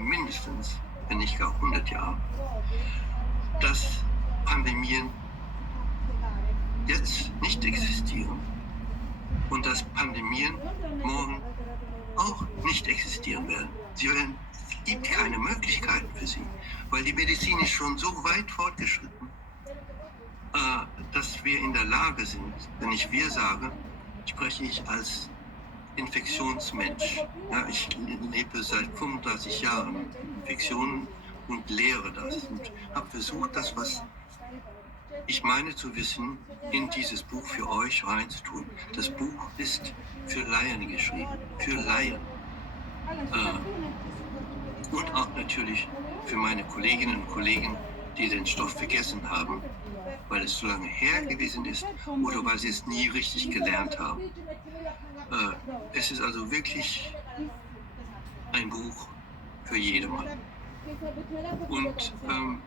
mindestens, wenn nicht gar 100 Jahren, dass Pandemien jetzt nicht existieren und dass Pandemien morgen auch nicht existieren werden. Es gibt keine Möglichkeiten für sie, weil die Medizin ist schon so weit fortgeschritten, dass wir in der Lage sind, wenn ich wir sage, spreche ich als Infektionsmensch. Ja, ich lebe seit 35 Jahren mit Infektionen und lehre das und habe versucht, das, was ich meine zu wissen, in dieses Buch für euch reinzutun. Das Buch ist für Laien geschrieben, für Laien. Und auch natürlich für meine Kolleginnen und Kollegen, die den Stoff vergessen haben, weil es so lange her gewesen ist oder weil sie es nie richtig gelernt haben. Es ist also wirklich ein Buch für jedermann. Und